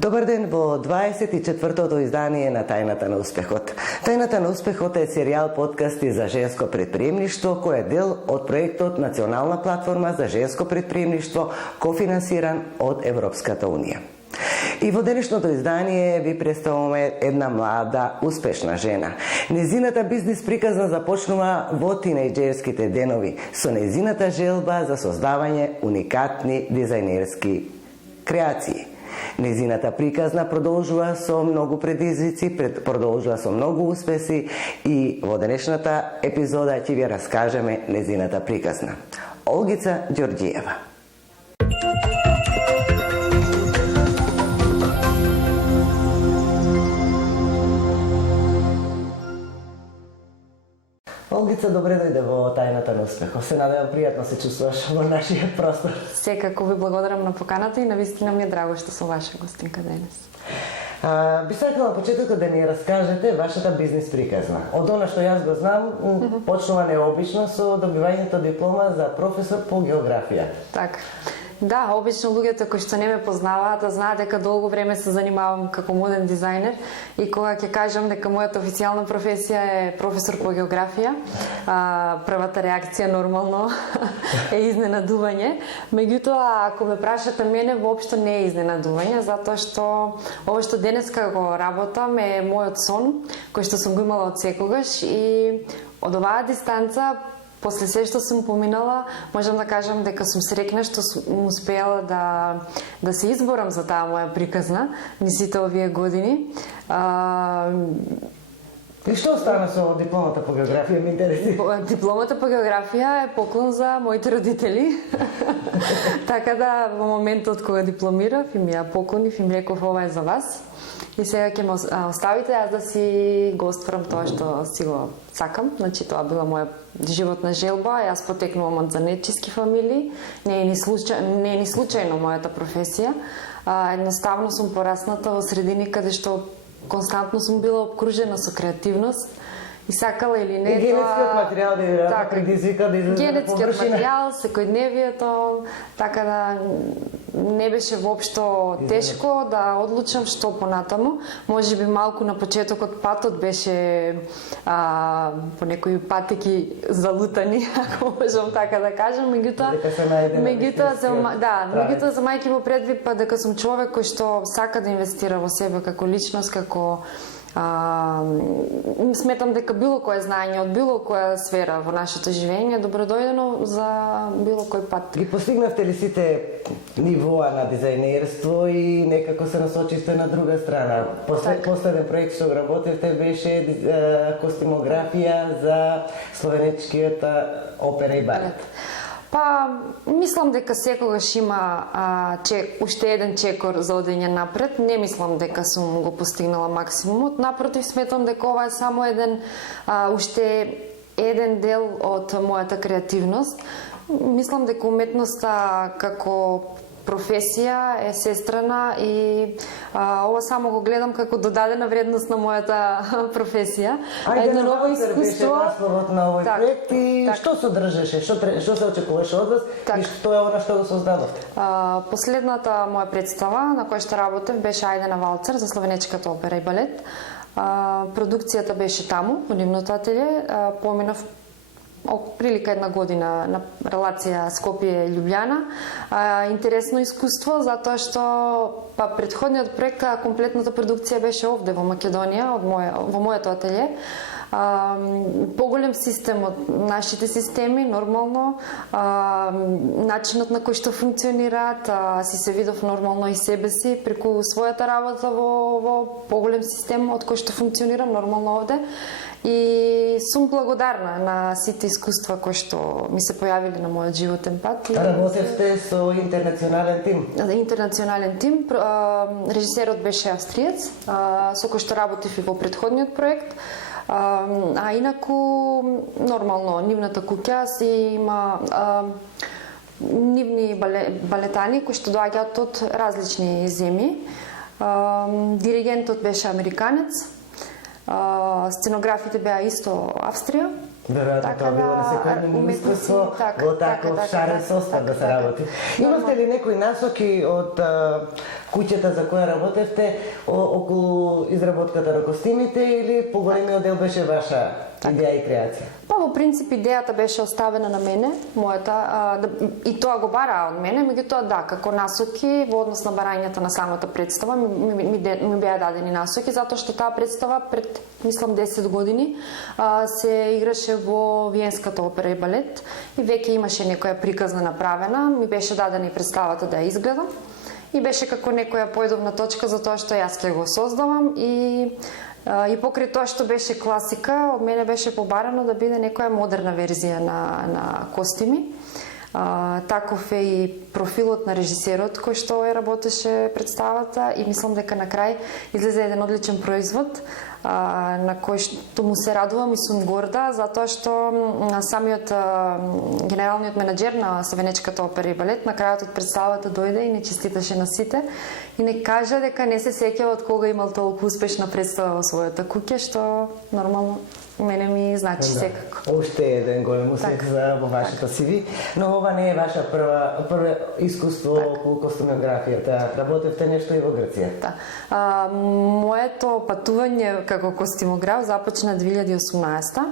Добар ден во 24-тото издание на Тајната на успехот. Тајната на успехот е серијал подкасти за женско предприемништво кој е дел од проектот Национална платформа за женско предприемништво кофинансиран од Европската унија. И во денешното издание ви представуваме една млада, успешна жена. Незината бизнис приказна започнува во тинејџерските денови со незината желба за создавање уникатни дизајнерски креации. Незината приказна продолжува со многу предизвици, продолжува со многу успеси и во денешната епизода ќе ви раскажеме незината приказна. Олгица Ѓорѓиева. Олгица, добре дојде во Тајната на успехот. Се надевам пријатно се чувствуваш во нашиот простор. Секако ви благодарам на поканата и навистина ми е драго што сум ваша гостинка денес. Би сакала на почетокот да ни раскажете вашата бизнис приказна. Од она што јас го знам, почнува необично со добивањето диплома за професор по географија. Така. Да, обично луѓето кои што не ме познаваат, знаат дека долго време се занимавам како моден дизајнер и кога ќе кажам дека мојата официјална професија е професор по географија, првата реакција нормално е изненадување. Меѓутоа, ако ме прашате мене, воопшто не е изненадување, затоа што ова што денеска го работам е мојот сон, кој што сум го имала од секогаш и од оваа дистанца после се што сум поминала, можам да кажам дека сум среќна што сум успеала да се изборам за таа моја приказна низ сите овие години. И што стана со дипломата по географија, ми интересира? Дипломата по географија е поклон за моите родители. Така да, во моментот кога дипломирав, им ја поклонив, им реков ова е за вас. И сега ќе ме оставите аз да си го остварам тоа што си го сакам. Значи, тоа била моја животна желба. Јас потекнувам од занетчиски фамилии. Не е ни случајно мојата професија. Едноставно сум порасната во средини каде што константно сум била обкружена со креативност. И сакала или не, и генетскиот материјал да предизвика да излезе на површина. Генетскиот материјал, секојдневието, така да не беше воопшто тешко да одлучам што понатаму. Може би малку на почетокот патот беше по некои патеки залутани, ако можам така да кажам, меѓутоа за мајки во предвид па дека сум човек кој што сака да инвестира во себе како личност, како сметам дека било кое знаење од било која сфера во нашето живење е добродојдено за било кој пат. Ги постигнавте ли сите нивоа на дизајнерство и некако се насочивте на друга страна? Последен проект што работевте беше костимографија за словенечкиот опера и балет. Па, мислам дека секогаш има уште еден чекор за одење напред. Не мислам дека сум го постигнала максимумот. Напротив, сметам дека ова е само уште еден дел од мојата креативност. Мислам дека уметноста како професија е сестрана и ова само го гледам како додадена вредност на мојата професија. Едно ново искуство. Насловот на овој проект и што содржеше, што се очекуваше од вас и што е она што го создадовте? Последната моја представа на која што работев беше Ајде на валцер за Словенечката опера и балет. Продукцијата беше таму, во нивното ателје. Поминав прилика една година на релација Скопје-Љубљана. Интересно искуство, затоа што претходниот проект, комплетната продукција беше овде во Македонија, во моето ателје. Поголем систем од нашите системи, нормално, начинот на кој што функционираат, си се видов нормално и себе си преку својата работа во поголем систем од кој што функционирам нормално овде. И сум благодарна на сите искуства кои што ми се појавиле на мојот животен пат. Работевте со интернационален тим? Интернационален тим. Режисерот беше австриец, со кој што работев и во претходниот проект. А инаку, нормално, нивната куќа си има нивни балетани кои што доаѓаат од различни земји. Диригентот беше американец. Сценографите беа исто Австрија. Веројатно тоа било несекојно искуство во таков шарен состав да се работи. Имавте ли некои насоки од куќата за која работевте околу изработката на костимите или поголемиот дел беше ваша идеја и креација? Па во принцип идејата беше оставена на мене, и тоа го бараа од мене, меѓутоа да, како насоки во однос на барањето на самата представа ми беа дадени насоки затоа што таа представа пред мислам 10 години се играше во Виенската опера и балет и веќе имаше некоја приказна направена, ми беше дадена и представата да ја изгледам и беше како некоја појдовна точка за тоа што јас ќе го создавам и покрај тоа што беше класика, од мене беше побарано да биде некоја модерна верзија на костими. Таков е и профилот на режисерот кој што работеше представата и мислам дека на крај излезе еден одличен производ на кој што му се радувам и сум горда затоа што самиот генералниот менаџер на Совенечката опера и балет на крајот од представата дојде и не честиташе на сите и не кажа дека не се сеќава од кога имал толку успешна представа во својата куќа, што нормално мене ми значи секако. Уште еден голем успех за во вашето CV, но ова не е ваша прво искуство околу костюмографијата. Работевте нешто и во Грција. Да. Моето патување како костюмограф започна 2018.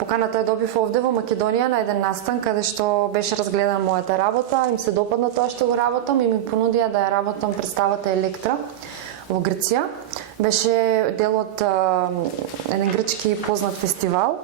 Поканата ја добив овде во Македонија на еден настан каде што беше разгледана мојата работа, им се допадна тоа што го работам и ми понудија да ја работам представата Електра во Грција. Беше дел од еден грчки познат фестивал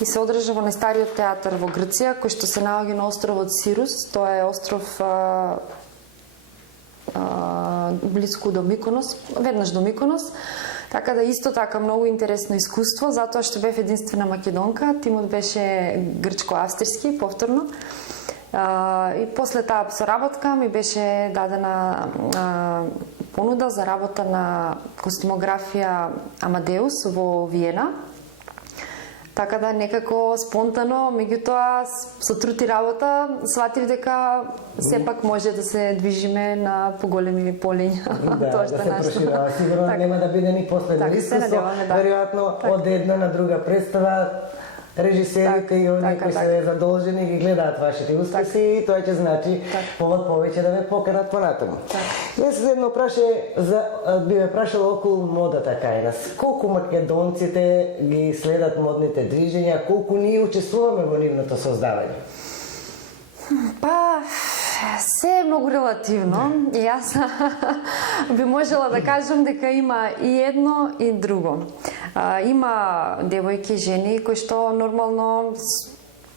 и се одржа во најстариот театар во Грција, кој што се наоѓа на островот Сирус. Тоа е остров блиску до Миконос, веднаш до Миконос. Така да исто така многу интересно искуство, затоа што бев единствена македонка, тимот беше грчко-австрийски повторно. И после таа соработка ми беше дадена понуда за работа на костюмографија Амадеус во Виена. Така да некако спонтано, меѓутоа со труд и работа сватив дека сепак може да се движиме на поголеми полиња. Да, да се проширава. Сигурно нема да биде ни последно искуство. Веројатно од една на друга представа режисерите и оние кои се задолжени ги гледаат вашите успеси и тоа ќе значи повод повеќе да ве поканат понатаму. Јас едно би ме прашала околу модата кај нас. Колку македонците ги следат модните движења, колку ние учествуваме во нивното создавање? Па, се е многу релативно. И јас би можела да кажам дека има и едно и друго. Има девојки, жени кои што нормално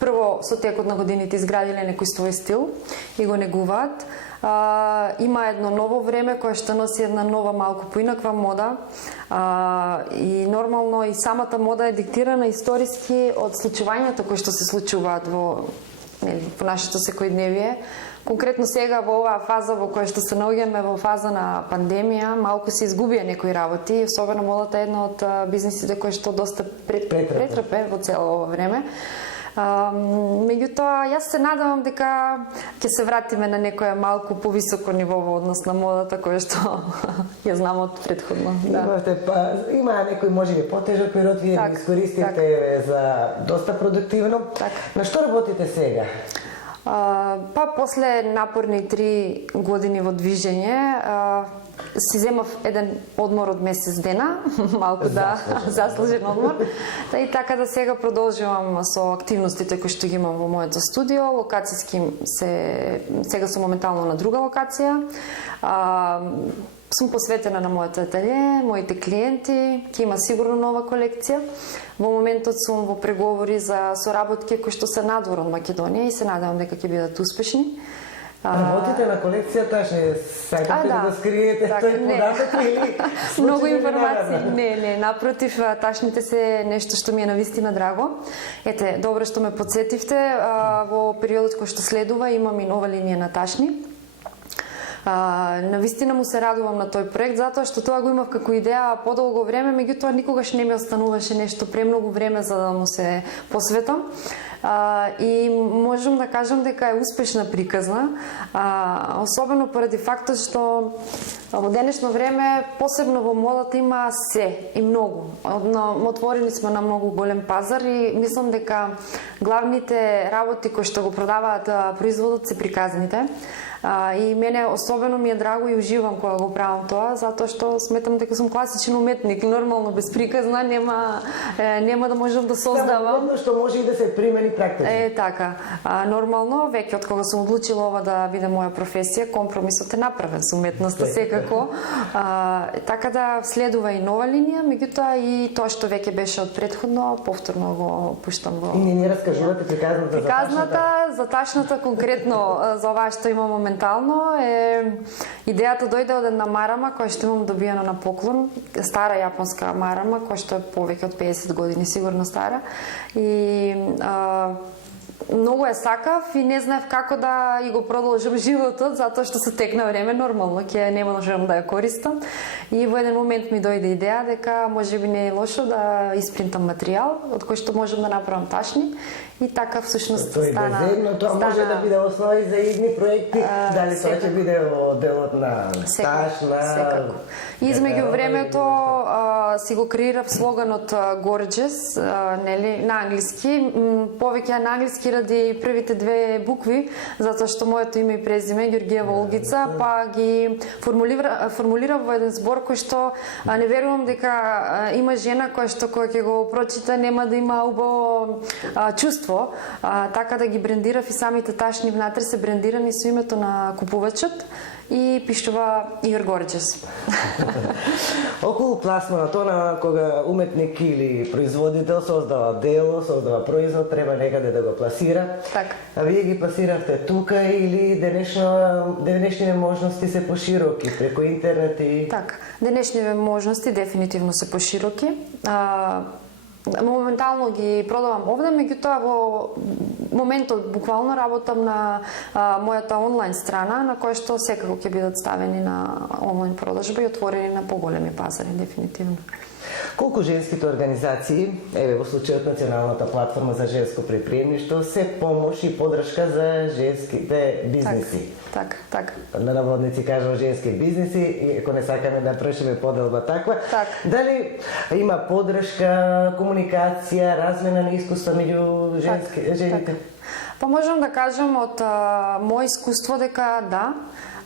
прво со текот на годините изградиле некој свој стил и го негуваат. Има едно ново време кое што носи една нова малку поинаква мода и нормално и самата мода е диктирана историски од случувањата кои што се случуваат во нашето секојдневие. Конкретно сега во оваа фаза во која што се наоѓаме во фаза на пандемија, малку се изгубија некои работи, особено модата е една од бизнисите кои што доста претрпе во цело ова време. Меѓутоа, јас се надевам дека ќе се вратиме на некоја малку повисоко ниво во однос на модата која што ја знам од претходно. Има некој можеби потежок период, вие го искористите за доста продуктивно. На што работите сега? Па после напорни 3 години во движење, си земав еден одмор од месец дена, малку заслужен одмор. И така да сега продолжувам со активностите кои што ги имам во моето студио. Локацијски сега сум моментално на друга локација. Сум посветена на моето ателје, моите клиенти, ќе има сигурно нова колекција. Во моментот сум во преговори за соработки кои што се надвор од Македонија и се надевам дека ќе бидат успешни. Работите на колекцијата, ще сакате да скриете тој податок или многу информации? Не, напротив, ташните се нешто што ми е навистина драго. Ете, добро што ме подсетивте, во периодот кој што следува имам и нова линија на ташни. Навистина му се радувам на тој проект затоа што тоа го имав како идеја подолго време, меѓутоа никогаш не ми остануваше нешто премногу време за да му се посветам. И можам да кажам дека е успешна приказна, особено поради фактот што во денешно време, посебно во модата, има се и многу. Отворени сме на многу голем пазар и мислам дека главните работи кои што го продаваат производот се приказните. И мене особено ми е драго и уживам кога го правам тоа, затоа што сметам дека сум класичен уметник, нормално без приказна нема да можам да создавам. Само што може и да се примени практично. Така. Нормално, веќе од кога сум одлучила ова да биде моја професија, компромисот е направен со уметноста секако. Така да следува и нова линија, меѓутоа и тоа што веќе беше од претходно, повторно го пуштам во... И не раскажувате приказната за ташната конкретно за оваа што има моментално идејата дојде од една марама која што имам добиена на поклон, стара јапонска марама која што е повеќе од 50 години сигурно стара и многу е сакав и не знаев како да и го продолжам животот затоа што се текна време нормално ќе не можам да ја користам и во еден момент ми дојде идеја дека можеби не е лошо да испринтам материјал од кој што можам да направам ташни и така всушност стана. Тоа може да биде основа и за идни проекти, дали тоа ќе биде делот на ташна. Секако. Измеѓу времето си го креирав слоганот Gorgeous, нели, на англиски, повеќе на англиски ради првите две букви, затоа што моето име и презиме Ѓорѓиева Олгица, па ги формулирав во еден збор кој што не верувам дека има жена која што кога ќе го прочита нема да има убаво чувство, така да ги брендирав и самите ташни внатре се брендирани со името на купувачот и пишува You're Gorgeous. Околу пласманото на кога уметник или производител создава дело, создава производ, треба некаде да го пласира. Така. А вие ги пласиравте тука или денешните можности се пошироки преку интернет и... Така. Денешните можности дефинитивно се пошироки. Моментално ги продавам овде, меѓутоа во моментот буквално работам на мојата онлайн страна, на која што секако ќе бидат ставени на онлайн продажба и отворени на поголеми пазари, дефинитивно. Колку женските организации, еве во случајот Националната платформа за женско предприемништво, се помош и подршка за женските бизниси? Така. На наводници кажам женски бизниси, ако не сакаме да прашиме поделба таква. Дали има подршка, комуникација, размена на искуства меѓу жените? Па можам да кажам од моје искуство дека да.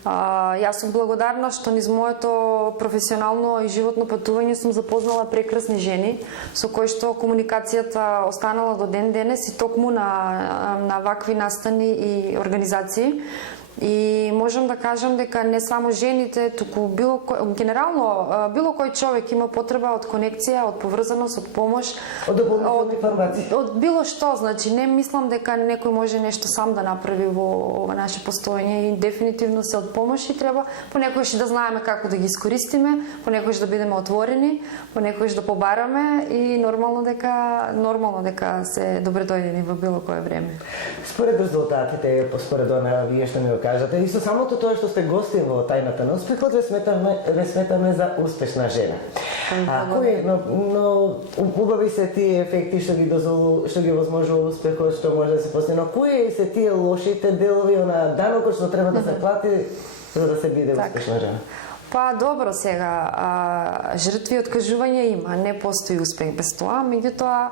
Јас сум благодарна што низ моето професионално и животно патување сум запознала прекрасни жени со кои што комуникацијата останала до ден денес и токму на вакви настани и организации. И можам да кажам дека не само жените, туку генерално било кој човек има потреба од конекција, од поврзаност, од помош, од дополнителни информации. Од било што, значи не мислам дека некој може нешто сам да направи во наше постоење и дефинитивно се од помош и треба понекогаш да знаеме како да ги искористиме, понекогаш да бидеме отворени, понекогаш да побараме и нормално дека се добредојдени во било кое време. Според резултатите, според она вие што ми го кажате, и со самото тоа што сте гости во тајната на успехот, ве сметаме за успешна жена. Но убави се тие ефекти што ги возможува успехот, што може да се постигне, но кои се тие лошите делови, на данокот што треба да се плати за да се биде успешна жена? Па добро сега, жртви откажување има, не постои успех без тоа, меѓутоа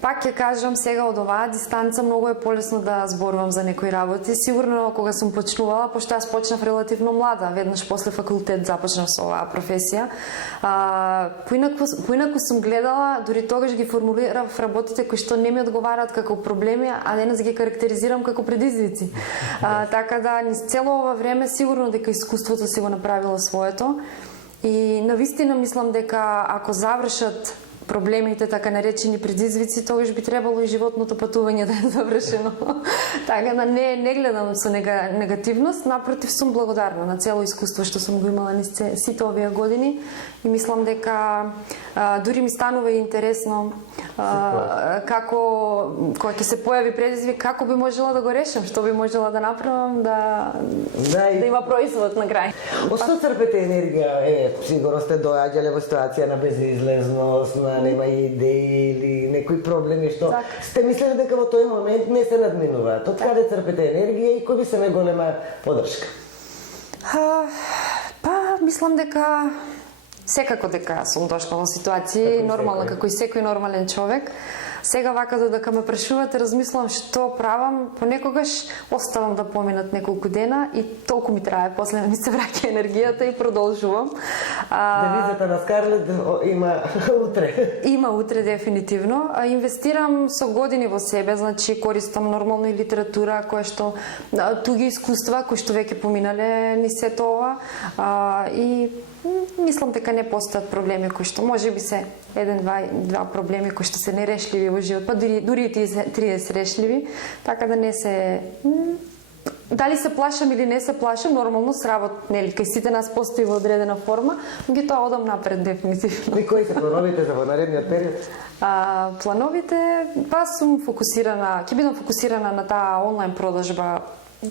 пак ќе кажам сега од оваа дистанца многу е полесно да зборувам за некои работи. Сигурно кога сум почнувала, пошто јас почнав релативно млада, веднаш после факултет започнав со оваа професија. Поинаку сум гледала, дури тогаш ги формулирав работите кои што не ми одговараат како проблеми, а денес ги карактеризирам како предизвици. Така да низ цело ова време сигурно дека искуството си го направило своето и навистина мислам дека ако завршат проблемите, така наречени предизвици, тогаш би требало и животното патување да е завршено. Така да не гледам со негативност, напротив сум благодарна на цело искуство што сум го имала низ сите овие години и мислам дека дури ми станува интересно како кога ќе се појави предизвик, како би можела да го решам, што би можела да направам да има производ на крај. Од што црпете енергија? Сигурно сте доаѓале во ситуација на безизлезност, на нема идеи или некои проблеми што сте мислели дека во тој момент не се надминуваат. Од каде црпете енергија и кој би се најголема подршка? Па, мислам дека секако дека сум дошла во ситуација нормално како и секој нормален човек. Сега вака додека ме прашувате, размислувам што правам, понекогаш оставам да поминат неколку дена и толку ми трае, после ми се враќа енергијата и продолжувам. Девизата на Скарлет има утре. Има утре дефинитивно. Инвестирам со години во себе, значи користам нормално и литература, која што туги искуства кои што веќе поминале ни сето ова, и мислам дека не постојат проблеми кои што можеби се два проблеми кои што се нерешливи во живот, па дури и тие се решливи, така да не се дали се плашам или не се плашам, нормално сработ, нели, кај сите нас постои во одредена форма, ги тоа одам напред дефинитивно. И кои се плановите за во наредниот период? Плановите, па сум фокусирана, ќе бидам фокусирана на таа онлайн продажба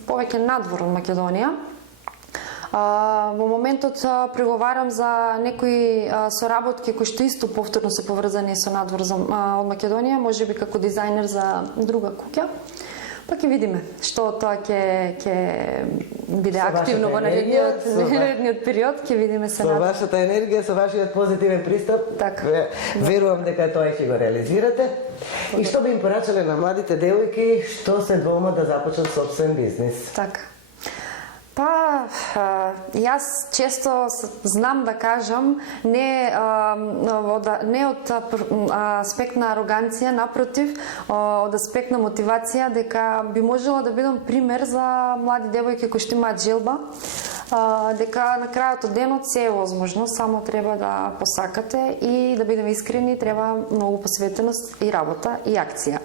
повеќе надвор од Македонија. Во моментот преговарам за некои соработки кои што исто повторно се поврзани со надвор од Македонија, можеби како дизајнер за друга куќа. Па ќе видиме што тоа ќе биде активно во наредниот период, ќе видиме се. Со вашата енергија, со вашиот позитивен пристап, верувам дека тоа ќе го реализирате. И што би им порачале на младите девојки што се двоумат да започнат собствен бизнис? Така. Па, јас често знам да кажам, не од аспект на ароганција, напротив, од аспект на мотивација, дека би можела да бидам пример за млади девојки кои што имаат желба, дека на крајот од денот се е возможно, само треба да посакате и да бидеме искрени, треба многу посветеност и работа и акција.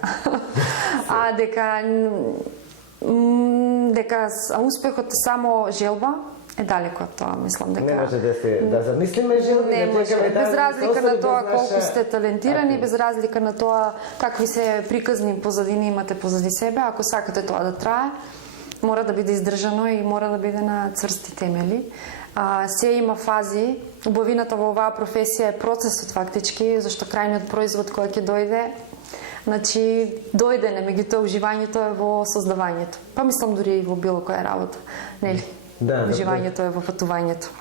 Дека успехот е само желба, е далеко од тоа, мислам дека... Не може да замислиме желби, не може, без разлика на тоа колку сте талентирани, без разлика на тоа какви се приказни позадини имате позади себе, ако сакате тоа да трае, мора да биде издржано и мора да биде на цврсти темели. Се има фази, убавината во оваа професија е процесот фактички, зашто крајниот производ кој ќе дојде, значи, дојдене, меѓутоа уживањето е во создавањето. Па мислам дури и во било која работа, нели? Уживањето е во патувањето.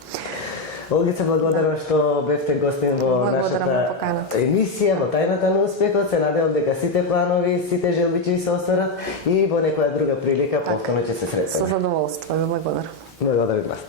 Олгица, благодарам што бевте гостин во нашата емисија, во Тајната на успехот. Се надевам дека сите планови, сите желби ќе се остварат и во некоја друга прилика повторно ќе се сретнеме. Со задоволство, ви благодарам. Благодарам вас.